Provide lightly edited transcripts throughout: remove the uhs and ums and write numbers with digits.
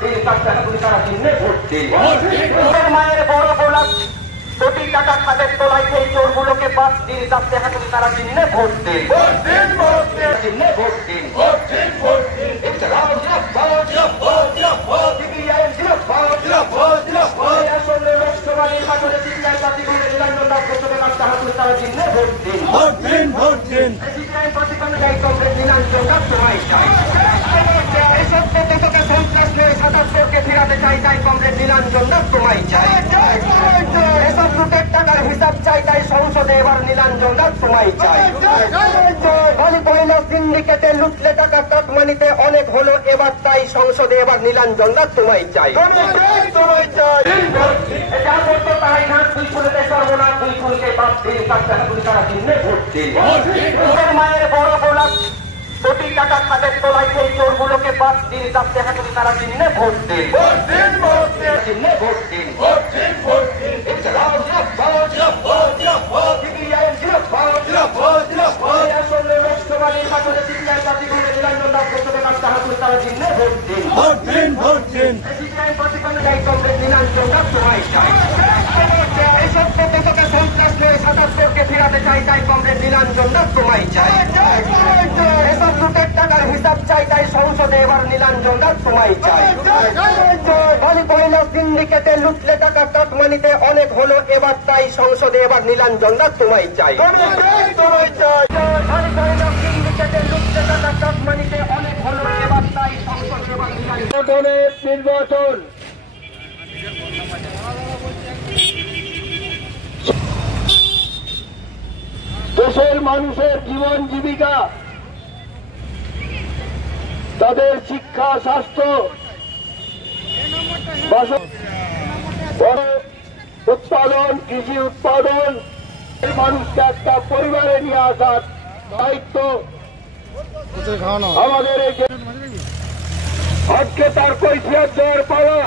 দিন তারা চিহ্নে ভোট দিন। মায়ের বড় গোলা কোটি টাকা খাদের তোলায় সেই চোরগুলোকে 5 দিন তারা চিহ্নে ভোট দিন। চিহ্নে ভোট দিন। লোকসভা নির্বাচনে চিন্তায় প্রার্থীগুলো নিরঞ্জন দাস তারা চিহ্নে ভোট দিন। কংগ্রেস নিরঞ্জন দাস তোমায় চাই। সন্ত্রাসকে ফিরাতে চাই, তাই কংগ্রেস নিরঞ্জন দাস তোমায় চাই। এসব লুটের টাকার হিসাব চাই, তাই সংসদে এবার নিরঞ্জন দাস তোমায় চাই। সিন্ডিকেটে লুটলে টাকা কাটমানিতে অনেক হলো এবার, তাই সংসদে এবার নিরঞ্জন দাস তোমায় চাই। যা করতো তাই না, দুই ফুলেতে সর্বনাশ, দুই ফুলকে বাদ দিন তারা চিহ্নে ভোট দিন। মায়ের বড় গোলা কোটি টাকা খাদের তোলায় সেই চোরগুলোকে 5 দিন তারা চিহ্নে ভোট দিন। চিহ্নে ভোট দিন। লোকসভা নির্বাচনে চিন্তায় প্রার্থীগুলো নিরঞ্জন দাস তারা চিহ্নে ভোট দিন। কংগ্রেস নিরঞ্জন দাস তোমায় চাই। সন্ত্রাসকে ফিরাতে চাই, তাই কংগ্রেস নিরঞ্জন দাস তোমায় চাই। এসব লুটের টাকার হিসাব চাই, তাই সংসদে এবার নিরঞ্জন দাস তোমায় চাই। সিন্ডিকেটে লুটলে টাকা কাটমানিতে অনেক হলো এবার, তাই সংসদে এবার নিরঞ্জন দাস তোমায় চাই। সিন্ডিকেটে লুটলে টাকা কাটমানিতে অনেক হলো এবার, তাই সংসদে এবার নির্বাচন। দেশের মানুষের জীবন জীবিকা, তাদের শিক্ষা, স্বাস্থ্য, উৎপাদন, কৃষি উৎপাদন, মানুষকে একটা পরিবারে নিয়ে আসার দায়িত্ব আমাদের। আজকে তার কৈফিয়ত দেওয়ার পালা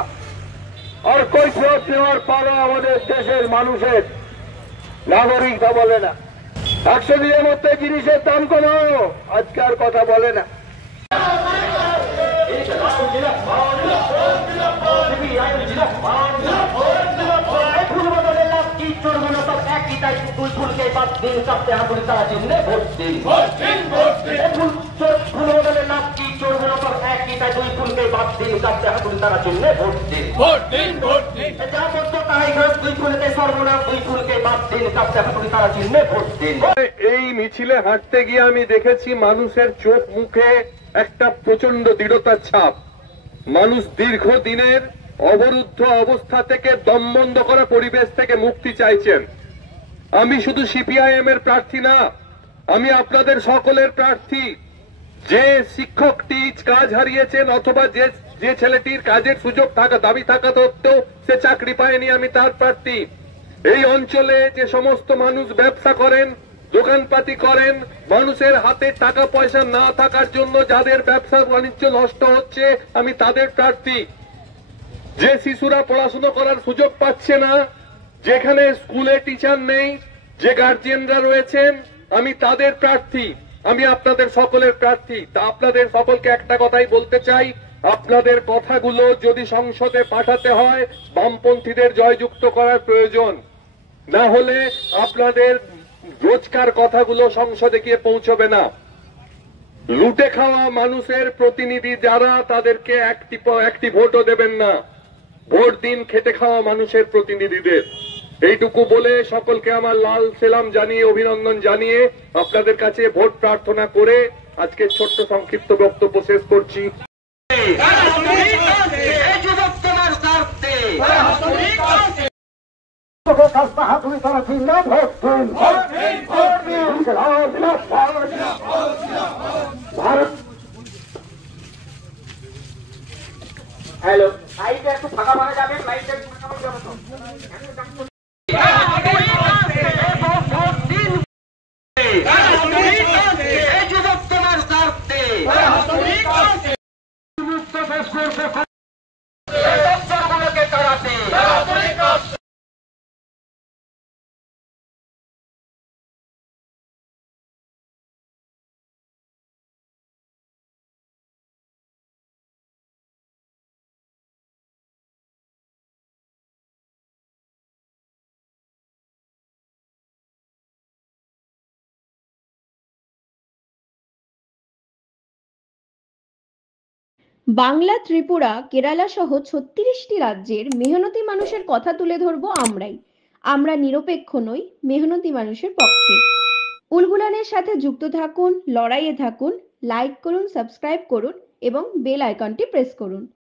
আর কৈফিয়ত নেওয়ার পালা আমাদের দেশের মানুষের। নাগরিকরা বলে না 100 দিনের মধ্যে জিনিসের দাম কমাও, আজকে আর কথা বলে না। তারা চিহ্নে ভোট দিন। দুই ফুলকে বাদ দিন তারা চিহ্নে ভোট দিন। যা করতো তাই ঘাস, দুই ফুলেতে সর্বনাশ, দুই ফুলকে বাদ দিন তারা চিহ্নে ভোট দিন। এই মিছিলে হাঁটতে গিয়ে আমি দেখেছি মানুষের চোখ মুখে একটা প্রচন্ড দৃঢ়তার ছাপ। মানুষ দীর্ঘদিনের অবরুদ্ধ অবস্থা থেকে, দম বন্ধ করা পরিবেশ থেকে মুক্তি চাইছেন। আমি শুধু সিপিআইএম এর প্রার্থী না, আমি আপনাদের সকলের প্রার্থী। যে শিক্ষকটি কাজ হারিয়েছেন অথবা যে ছেলেটির কাজের সুযোগ থাকা দাবি থাকা সত্ত্বেও সে চাকরি পায়নি, আমি তার প্রার্থী। এই অঞ্চলে যে সমস্ত মানুষ ব্যবসা করেন, দোকানপাতি করেন, মানুষের হাতে টাকা পয়সা না থাকার জন্য যাদের ব্যবসা বাণিজ্য নষ্ট হচ্ছে, আমি তাদের প্রার্থী। যে শিশুরা পড়াশোনা করার সুযোগ পাচ্ছে না, যেখানে স্কুলে টিচার নেই, যে গার্জিয়ানরা রয়েছেন, আমি তাদের প্রার্থী। আমি আপনাদের সকলের প্রার্থী। তা আপনাদের সকলকে একটা কথাই বলতে চাই, আপনাদের কথাগুলো যদি সংসদে পাঠাতে হয়, বামপন্থীদের জয়যুক্ত করার প্রয়োজন। না হলে আপনাদের রোজকার কথাগুলো সংসদে গিয়ে পৌঁছবে না। লুটে খাওয়া মানুষের প্রতিনিধি যারা, তাদেরকে একটি ভোটও দেবেন না। ভোট দিন খেটে খাওয়া মানুষের প্রতিনিধিদের। এইটুকু বলে সকলকে আমার লাল সেলাম জানিয়ে, অভিনন্দন জানিয়ে, আপনাদের কাছে ভোট প্রার্থনা করে আজকে ছোট্ট সংক্ষিপ্ত বক্তব্য শেষ করছি। হ্যালো, লাইট একটু ফাঁকা ফাঁকা যাবেন, লাইট বাংলা, ত্রিপুরা, কেরালা সহ ৩৬টি রাজ্যের মেহনতি মানুষের কথা তুলে ধরবো আমরাই। আমরা নিরপেক্ষ নই, মেহনতি মানুষের পক্ষে। উলগুলানের সাথে যুক্ত থাকুন, লড়াইয়ে থাকুন, লাইক করুন, সাবস্ক্রাইব করুন এবং বেল আইকনটি প্রেস করুন।